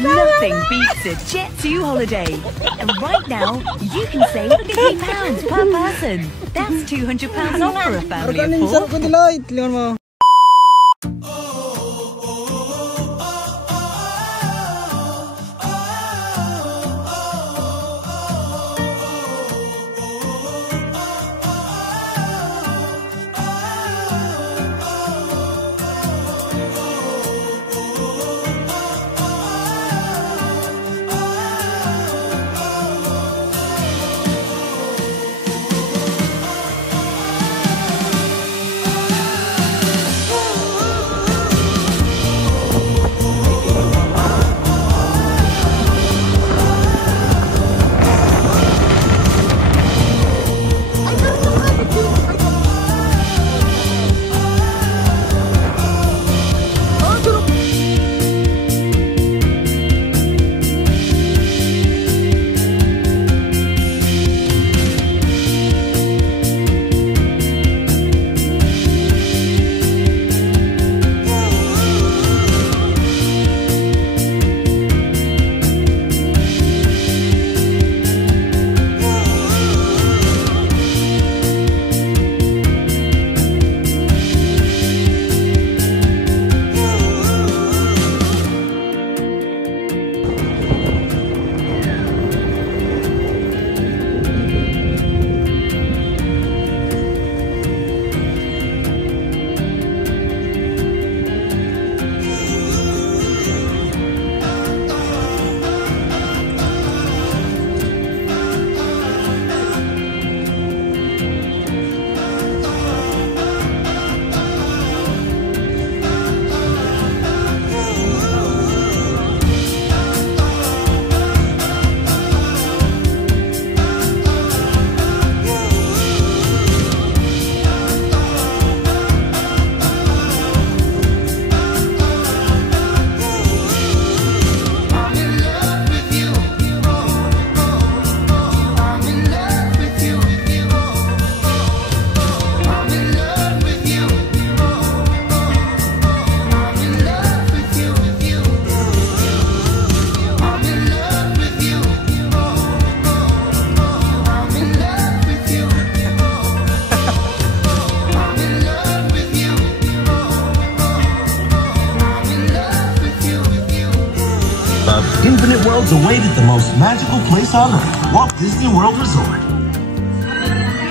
Nothing beats a Jet2 holiday. And right now, you can save £50 per person. That's £200 off for a family of 4. Infinite worlds await at the most magical place on earth, Walt Disney World Resort.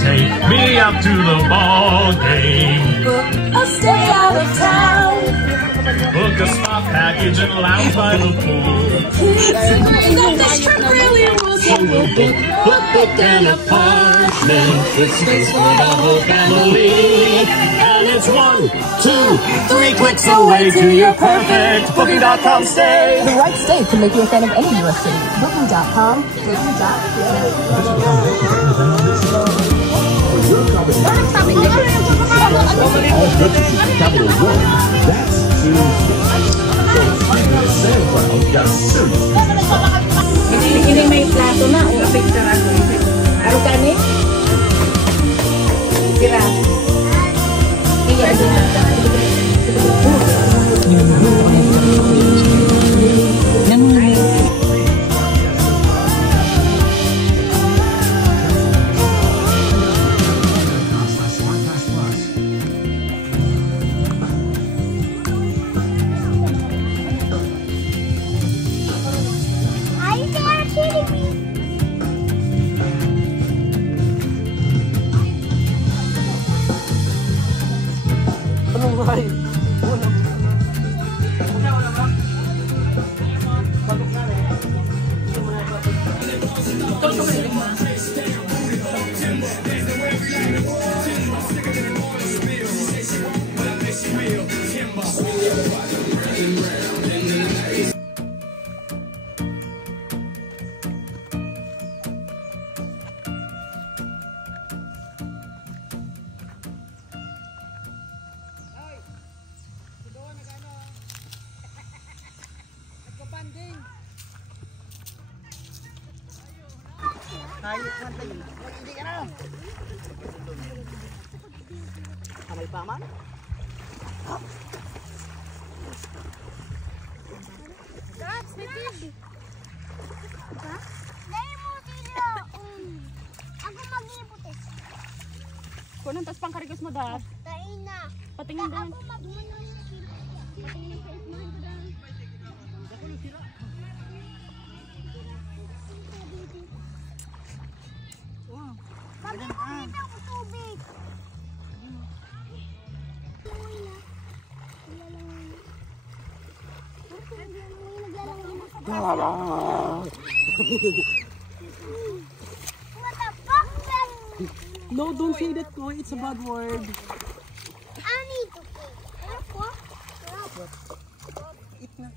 Take me up to the ball game. Book a stay out of town. Book a spa package and lounge by the pool. That this trip really will So we'll book an apartment with space for the whole family. And it's 1, 2, 3 clicks away to your perfect Booking.com stay. The right stay can make you a fan of any U.S. city. Booking.com. All purchases in Capital One, that's seriously. So speaking of Santa Claus, got serious. Ini may plato na. O, picture ako. Ano ka ni? Sira. Iya, Kamay paman? That's Kung anong tas pangkarikos mo dar. Tain na. Patingin din. Ako magmano yung patingin sa ismahan ko dan. Ako na sira. Wow. Pagkakit ako tubig. No, don't say that, Koy. It's a bad word. I need to pee. Eat na.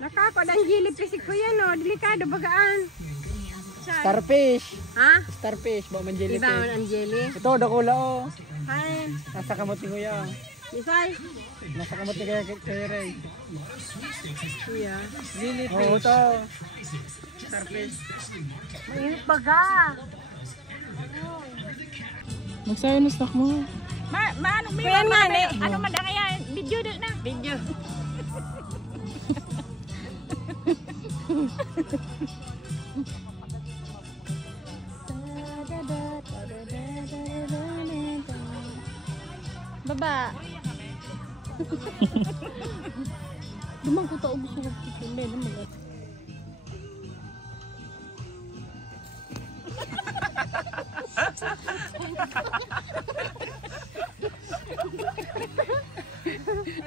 Nakakodang gilip pisik ko yan o. Delikado bagaan. Starfish. Ha? Starfish. Ba man jellyfish. Iba man ang jelly. Ito, dakula o. Hi. Nasa kamot ni Kuya. Isay. Nasa kamot ni Kuya Ray. Kuya. Jellyfish. Oo, ito. Starfish. Mainit baga. Magsayo na stock mo. Ano man kaya? Video din na. Video. Baba. Dumang ko tao gusto ko pipili naman.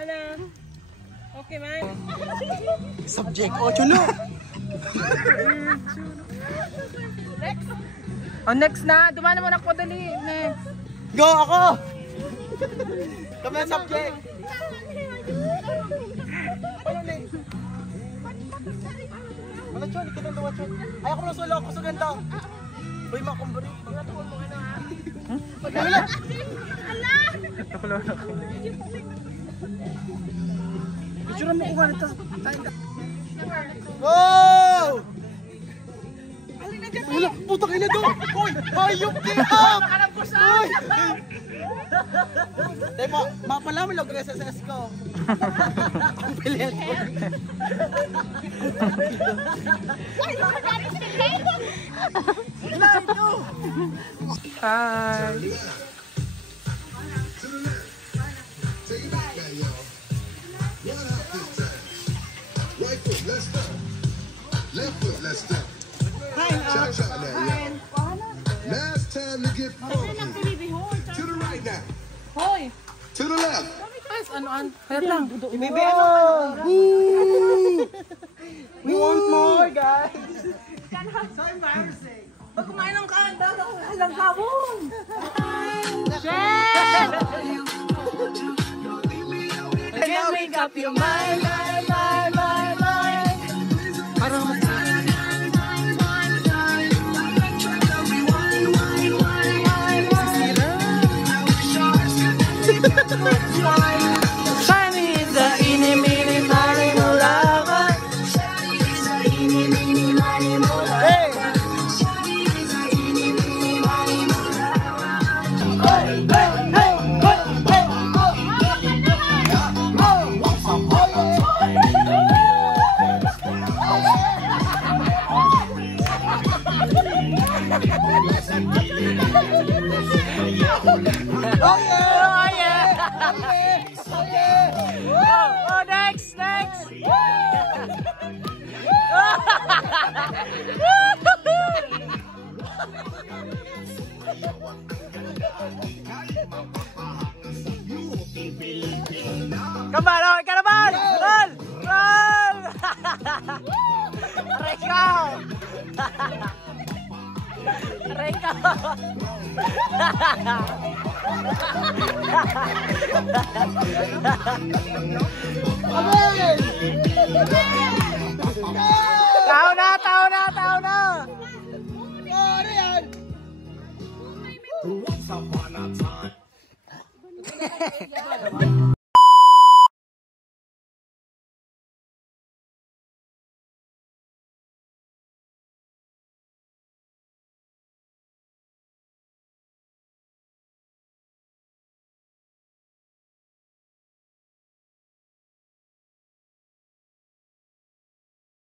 Ano? Okay, man. Subject. Oh, chulo. Next. Oh, next na. Dumana mo na po dali. Next. Go ako! Kami ang subject. Ano next? Wala chon, ikinang dawa chon. Ay, ako na solo. Ako sa ganda. Uy, makumbari. Pagkatuon mo na ha. Wala! Ala! Nakulo na ako. Picture mo ko ba nito? Wow! Wala, putang ina daw! Hoy! Hayop din up! Alam ko saan! Tayo mapala mo lang sa SS ko. Ang pilit ko. Hi! Right foot, let's step. Left foot, let's step. Cha cha that, y'all. Last time to get funky. To the right now. Hoy! To the left. Ano? Hayat lang. We want more, guys. So embarrassing. Pag kumain ng kanda, halang kabong. Shit! Can't make up your mind. Parang Shiny is the eeny, meeny, miny, mo lover. Shiny is the eeny, meeny, miny, mo lover. Shiny is the eeny, meeny, miny, mo lover. Hey, hey, hey, hey, hey, hey. Oh, next. Kembali, kembali. Roll. Reka. Tahu na. Once upon a time.